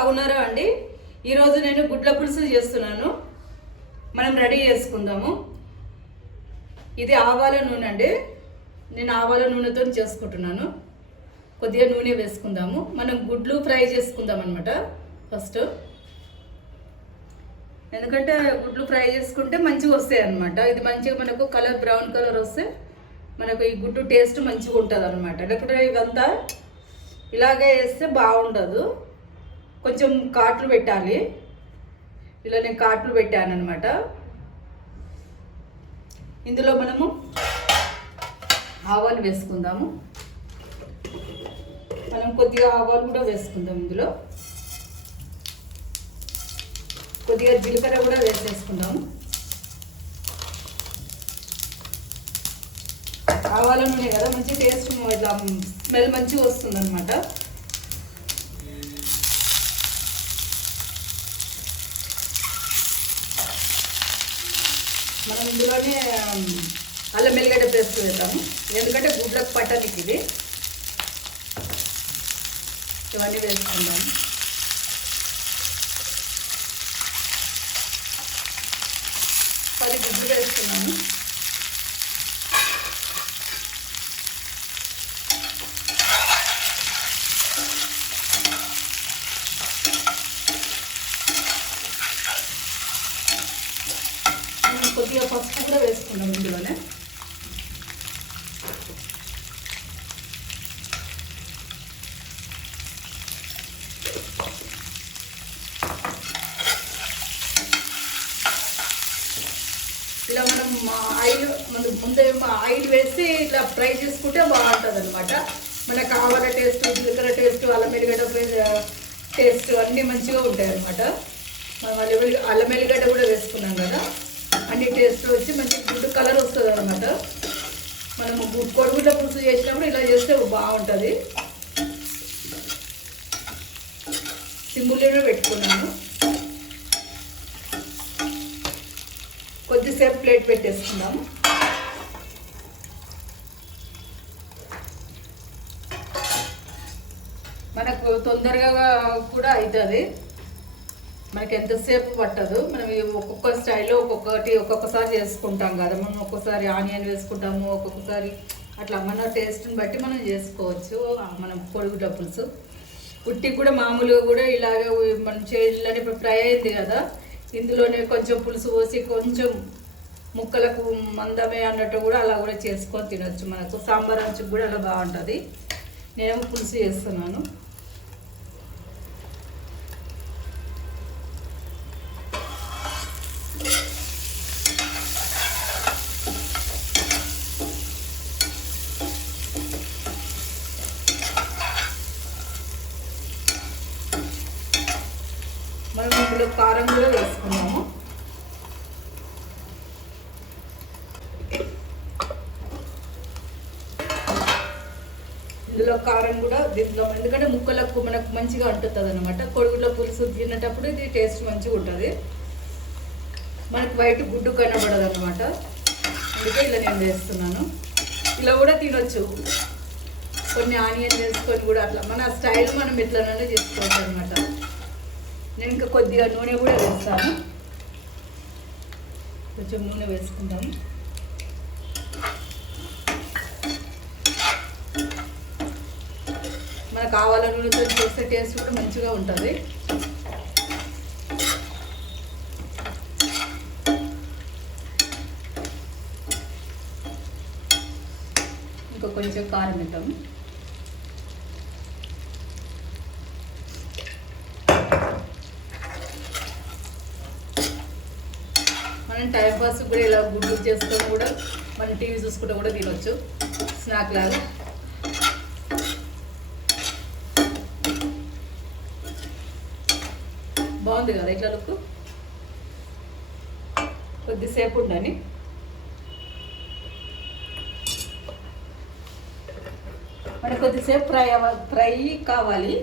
బాగున్నారా అండి? ఈరోజు నేను గుడ్ల పులుసు చేస్తున్నాను. మనం రెడీ చేసుకుందాము. ఇది ఆవాల నూనె అండి. నేను ఆవాల నూనెతో చేసుకుంటున్నాను. కొద్దిగా నూనె వేసుకుందాము. మనం గుడ్లు ఫ్రై చేసుకుందాం అనమాట ఫస్ట్. ఎందుకంటే గుడ్లు ఫ్రై చేసుకుంటే మంచిగా వస్తాయి అనమాట ఇది మంచిగా మనకు కలర్ బ్రౌన్ కలర్ వస్తే మనకు ఈ గుడ్డు టేస్ట్ మంచిగా ఉంటుంది అనమాట లేకపోతే ఇదంతా ఇలాగే వేస్తే బాగుండదు. కొంచెం కాట్లు పెట్టాలి. ఇలా నేను కాట్లు పెట్టాను అనమాట ఇందులో మనము ఆవాలు వేసుకుందాము. మనం కొద్దిగా ఆవాలు కూడా వేసుకుందాం ఇందులో. కొద్దిగా జీలకర్ర కూడా వేసేసుకుందాము ఆవాల నూనె కదా మంచి టేస్ట్ ఇట్లా స్మెల్ మంచిగా వస్తుంది అనమాట మనం ఇందులోనే అల్లం ఎల్లిగడ్డ పేస్ట్ వేద్దాము. ఎందుకంటే గుడ్లకు పట్టనికి ఇది ఇవన్నీ వేసుకుందాము పది గుడ్లు వేసుకున్నాను కొద్దిగా పసుపు కూడా వేసుకున్నాం ఇందులోనే. ఇలా మనం ఆయిల్ ముందు ముందే ఆయిల్ వేసి ఇట్లా ఫ్రై చేసుకుంటే బాగుంటుంది అనమాట మనకు ఆవాల టేస్ట్ జీలకర్ర టేస్ట్ అల్లం ఎల్లిగడ్డ టేస్ట్ అన్నీ మంచిగా ఉంటాయి అనమాట మనం అల్లం అల్లం ఎల్లిగడ్డ కూడా వేసుకున్నాం కదా. అన్ని టేస్ట్ వచ్చి మంచి గుడ్ కలర్ వస్తుంది అనమాట మనము గు- కొడుగుడ్ల పులుసు చేసినప్పుడు ఇలా చేస్తే బాగుంటుంది. సింబుల్లోనే పెట్టుకున్నాను. కొద్దిసేపు ప్లేట్ పెట్టేసుకుందాము మనకు తొందరగా కూడా అవుతుంది మనకి ఎంతసేపు పట్టదు. మనం ఒక్కొక్క స్టైల్లో ఒక్కొక్కటి ఒక్కొక్కసారి చేసుకుంటాం కదా. మనం ఒక్కొక్కసారి ఆనియన్ వేసుకుంటాము ఒక్కొక్కసారి అట్లా మన టేస్ట్ని బట్టి మనం చేసుకోవచ్చు. మనం పొడుగు డబ్బుల్స్. ఉట్టి కూడా మామూలుగా కూడా ఇలాగే మనం చేయాలని ఇప్పుడు ఫ్రై అయింది కదా. ఇందులోనే కొంచెం పులుసు పోసి కొంచెం ముక్కలకు మందమే అన్నట్టు కూడా అలా కూడా చేసుకొని తినొచ్చు మనకు. సాంబార్ అంచుకు కూడా అలా బాగుంటుంది. నేనేమో పులుసు చేస్తున్నాను మనం ఇందులో కారం కూడా వేసుకున్నాము ఇందులో కారం కూడా దీంట్లో ఎందుకంటే ముక్కలకు మనకు మంచిగా అంటుతుంది అనమాట కొడుగుల పులుసు తినేటప్పుడు ఇది టేస్ట్ మంచిగా ఉంటుంది. మనకు వైట్ గుడ్డు కనబడదు అనమాట అందుకే ఇలా నేను వేస్తున్నాను. ఇలా కూడా తినొచ్చు. కొన్ని ఆనియన్ వేసుకొని కూడా అట్లా. మన స్టైల్ మనం ఎట్లనైనా చేసుకోవచ్చు అనమాట నేను ఇంకా కొద్దిగా నూనె కూడా వేస్తాను. కొంచెం నూనె వేసుకుంటాము మనకు ఆవాల చేస్తే టేస్ట్ కూడా మంచిగా ఉంటుంది. ఇంకా కొంచెం కారం పెట్టాము మనం టైం పాస్ కూడా ఇలా గుడ్లు చేసుకొని కూడా మనం టీవీ చూసుకుంటూ కూడా తినొచ్చు. స్నాక్ లాగా. బాగుంది కదా ఇట్లా లుక్ కొద్దిసేపు ఉండని మరి కొద్దిసేపు ఫ్రై ఫ్రై కావాలి.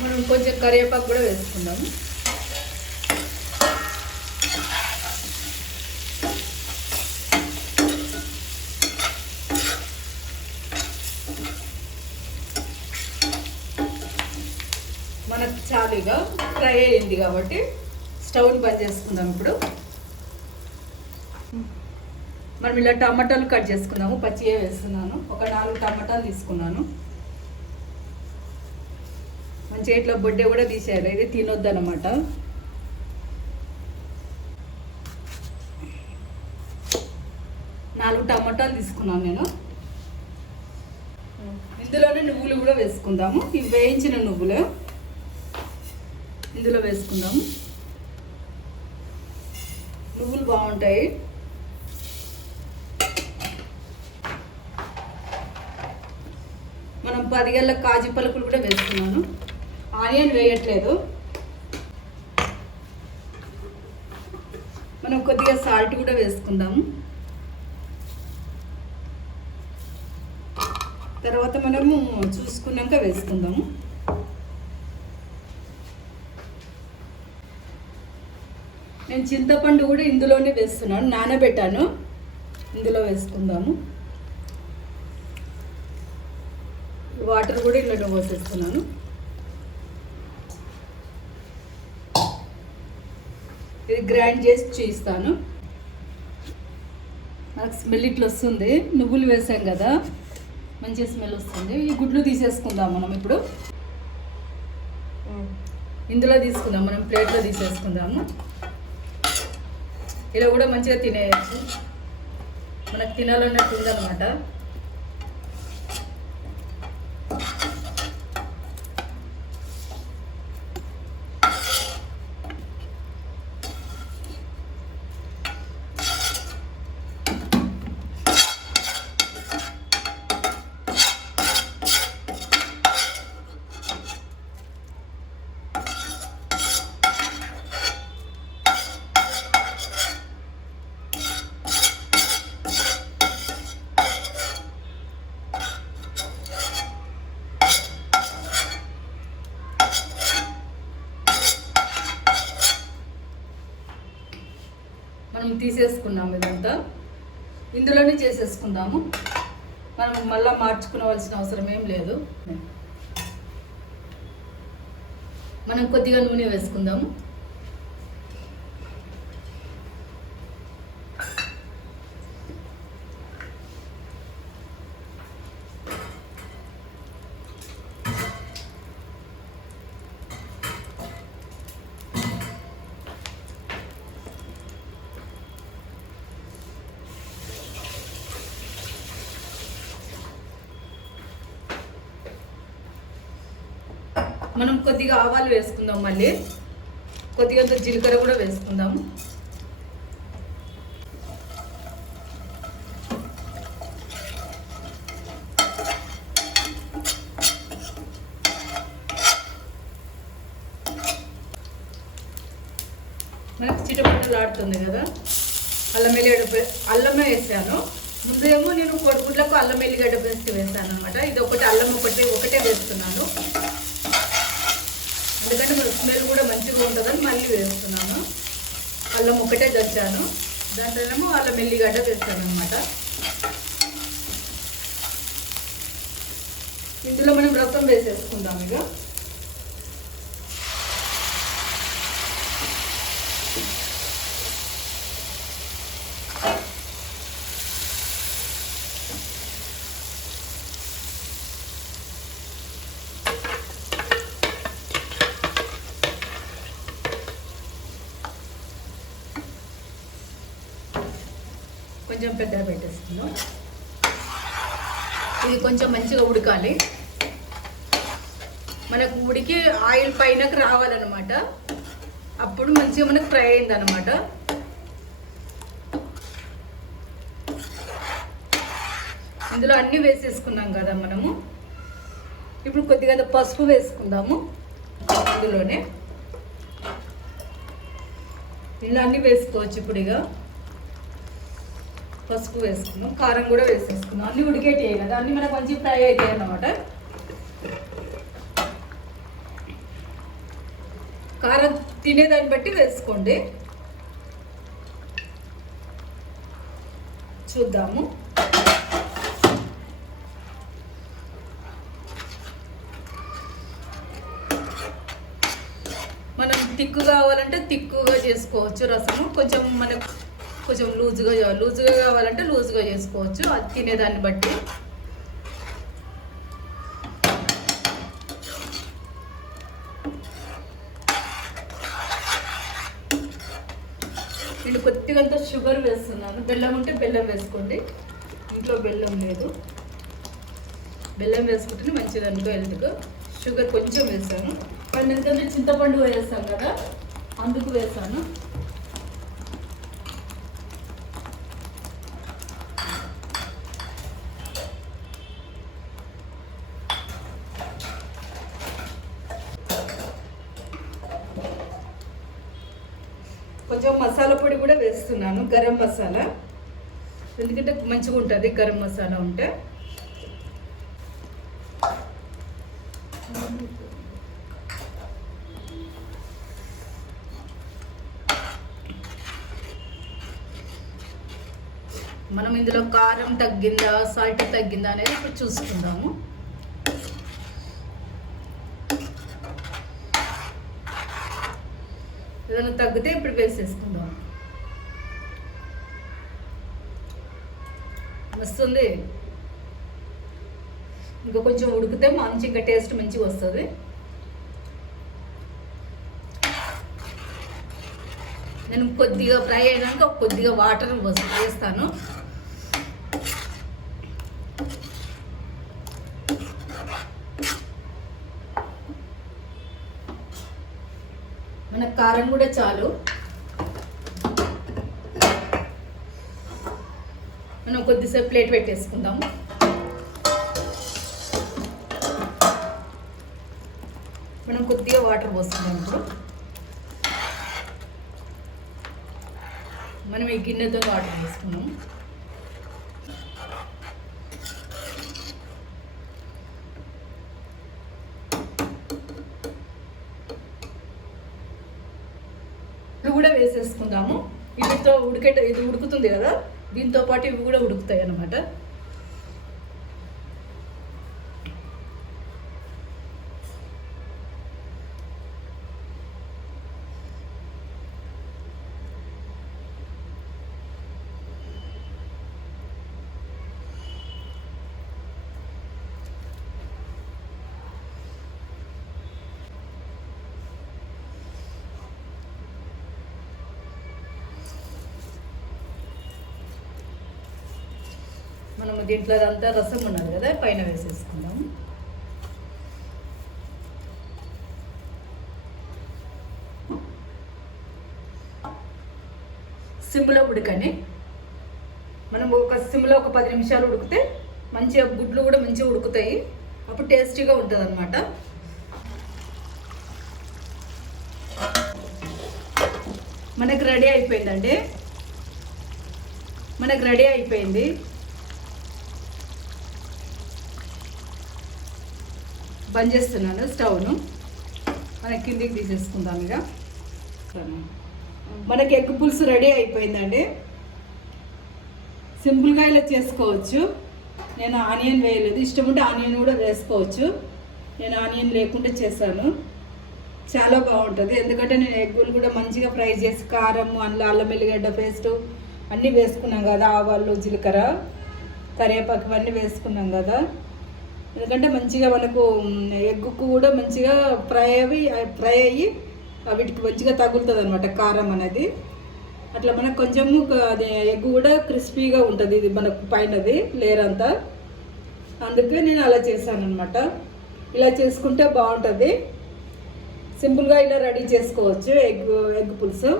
మనం కొంచెం కరివేపాకు కూడా వేసుకుందాము చాలుగా ఫ్రై అయింది కాబట్టి స్టవ్ని బంద్ చేసుకుందాం ఇప్పుడు. మనం ఇలా టమాటాలు కట్ చేసుకున్నాము పచ్చియే వేస్తున్నాను. ఒక నాలుగు టమాటాలు తీసుకున్నాను. మంచిగా చేతిలో బొడ్డే కూడా తీసేయాలి ఇది తినొద్దు అనమాట నాలుగు టమాటాలు తీసుకున్నాను నేను. ఇందులోనే నువ్వులు కూడా వేసుకుందాము. ఇవి వేయించిన నువ్వులు. ఇందులో వేసుకుందాం. నువ్వులు బాగుంటాయి. మనం పది గల్ల కాజు పలుకులు కూడా వేస్తున్నాను ఆనియన్ వేయట్లేదు. మనం కొద్దిగా సాల్ట్ కూడా వేసుకుందాము తర్వాత మనము చూసుకున్నాక వేసుకుందాము నేను చింతపండు కూడా ఇందులోనే వేస్తున్నాను నానబెట్టాను. ఇందులో వేసుకుందాము. వాటర్ కూడా ఇందులో పోసేస్తున్నాను. ఇది గ్రైండ్ చేసి చూస్తాను నాకు స్మెల్ ఇట్లా వస్తుంది. నువ్వులు వేసాం కదా మంచి స్మెల్ వస్తుంది. ఈ గుడ్లు తీసేసుకుందాం మనం ఇప్పుడు. ఇందులో తీసుకుందాం మనం ప్లేట్లో తీసేసుకుందాము. ఇలా కూడా మంచిగా తినేయచ్చు. మనకు తినాలన్నట్టు ఉందన్నమాట. తీసేసుకున్నాము ఇదంతా. ఇందులోనే చేసేసుకుందాము. మనం మళ్ళీ మార్చుకునవలసిన అవసరం ఏం లేదు. మనం కొద్దిగా నూనె వేసుకుందాము. మనం కొద్దిగా ఆవాలు వేసుకుందాం మళ్ళీ. కొద్దిగా జీలకర్ర కూడా వేసుకుందాం. మనకి చిటపటలు ఆడుతుంది కదా? అల్లం ఎల్లిగడ్డ పే- అల్లమే వేసాను. ముందేమో నేను కొడుకుట్లకు అల్లం ఎల్లిగడ్డ పేస్ట్ వేసాను అనమాట ఇది ఒకటి అల్లం ఒకటి ఒకటే వేస్తున్నాను ఎందుకంటే మన స్మెల్ కూడా మంచిగా ఉంటుందని మళ్ళీ వేస్తున్నాను. అల్లం ఒకటే చచ్చాను దాంట్లోనేమో అల్లం ఎల్లిగడ్డ వేస్తాను అనమాట ఇందులో మనం రసం వేసేసుకుందాం ఇక. కొంచెం పెద్దగా పెట్టేసుకుందాం. ఇది కొంచెం మంచిగా ఉడకాలి. మనకు ఉడికి ఆయిల్ పైనకు రావాలన్నమాట. అప్పుడు మంచిగా మనకు ఫ్రై అయింది అనమాట ఇందులో అన్నీ వేసేసుకున్నాం కదా మనము. ఇప్పుడు కొద్దిగా పసుపు వేసుకుందాము ఇందులోనే. ఇలా అన్నీ వేసుకోవచ్చు ఇప్పుడు ఇక. పసుపు వేసుకున్నాం కారం కూడా వేసేసుకున్నాం. అన్నీ ఉడికేటివి కదా అన్నీ మనకు మంచి ఫ్రై అవుతాయి అన్నమాట. కారం తినేదాన్ని బట్టి వేసుకోండి. చూద్దాము. మనం తిక్కు కావాలంటే తిక్కుగా చేసుకోవచ్చు రసము. కొంచెం మనకు కొంచెం లూజ్గా లూజ్గా కావాలంటే లూజ్గా చేసుకోవచ్చు. అది తినేదాన్ని బట్టి. నేను కొద్దిగా అంతా షుగర్ వేస్తున్నాను. బెల్లం ఉంటే బెల్లం వేసుకోండి. ఇంట్లో బెల్లం లేదు. బెల్లం వేసుకుంటే మంచిది అనుకో హెల్త్కు షుగర్ కొంచెం వేసాను. కానీ ఎందుకంటే చింతపండు వేస్తాం కదా అందుకు వేసాను కొంచెం మసాలా పొడి వేసుకున్నాను గరం మసాలా. ఎందుకంటే మంచిగా ఉంటుంది గరం మసాలా ఉంటే. మనం ఇందులో కారం తగ్గిందా సాల్ట్ తగ్గిందా అనేది ఇప్పుడు చూసుకుందాము. ఏదైనా తగ్గితే ఇప్పుడు వేసేసుకుందాం. వస్తుంది ఇంకా కొంచెం ఉడికితే మంచి ఇంకా టేస్ట్ మంచిగా వస్తుంది. నేను కొద్దిగా ఫ్రై అయినాక కొద్దిగా వాటర్ వేస్తాను. మన కారం కూడా చాలు. మనం కొద్దిసేపు ప్లేట్ పెట్టేసుకుందాము మనం కొద్దిగా వాటర్ పోస్తున్నాం ఇప్పుడు. మనం ఈ గిన్నెతో వాటర్ తీసుకున్నాం ఇవి కూడా వేసేసుకుందాము. వీటితో ఉడికే ఇది ఉడుకుతుంది కదా? దీంతో పాటు ఇవి కూడా ఉడుకుతాయి అన్నమాట మనం దీంట్లో అంతా రసం ఉన్నది కదా పైన వేసేసుకుందాం. సిమ్లో ఉడకని మనం ఒక సిమ్లో ఒక పది నిమిషాలు ఉడికితే మంచిగా గుడ్లు కూడా మంచిగా ఉడుకుతాయి. అప్పుడు టేస్టీగా ఉంటుంది అనమాట మనకు రెడీ అయిపోయిందండి. మనకు రెడీ అయిపోయింది. బంద్ చేస్తున్నాను స్టవ్ను. మనం కిందికి తీసేసుకుందాం ఇక. మనకి ఎగ్ పులుసు రెడీ అయిపోయిందండి. సింపుల్గా ఇలా చేసుకోవచ్చు. నేను ఆనియన్ వేయలేదు. ఇష్టం ఉంటే ఆనియన్ కూడా వేసుకోవచ్చు. నేను ఆనియన్ లేకుండా చేశాను. చాలా బాగుంటుంది. ఎందుకంటే నేను ఎగ్గులు కూడా మంచిగా ఫ్రై చేసి కారం అందులో అల్లం వెల్లిగడ్డ పేస్ట్ అన్నీ వేసుకున్నాం కదా. ఆవాలు జీలకర్ర కరివేపాకు ఇవన్నీ వేసుకున్నాం కదా. ఎందుకంటే మంచిగా మనకు ఎగ్గుకు కూడా మంచిగా ఫ్రై అవి ఫ్రై అయ్యి వీటికి మంచిగా తగులుతుంది అనమాట కారం అనేది. అట్లా మనకు కొంచెము అది ఎగ్ కూడా క్రిస్పీగా ఉంటుంది ఇది మనకు పైనది లేయర్ అంతా. అందుకే నేను అలా చేశాను అనమాట ఇలా చేసుకుంటే బాగుంటుంది. సింపుల్గా ఇలా రెడీ చేసుకోవచ్చు ఎగ్ ఎగ్ పులుసు.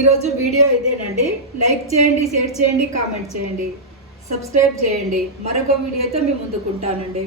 ఈరోజు వీడియో ఇదేనండి. లైక్ చేయండి షేర్ చేయండి కామెంట్ చేయండి. సబ్స్క్రైబ్ చేయండి. మరొక వీడియోతో మీ ముందుకుంటానండి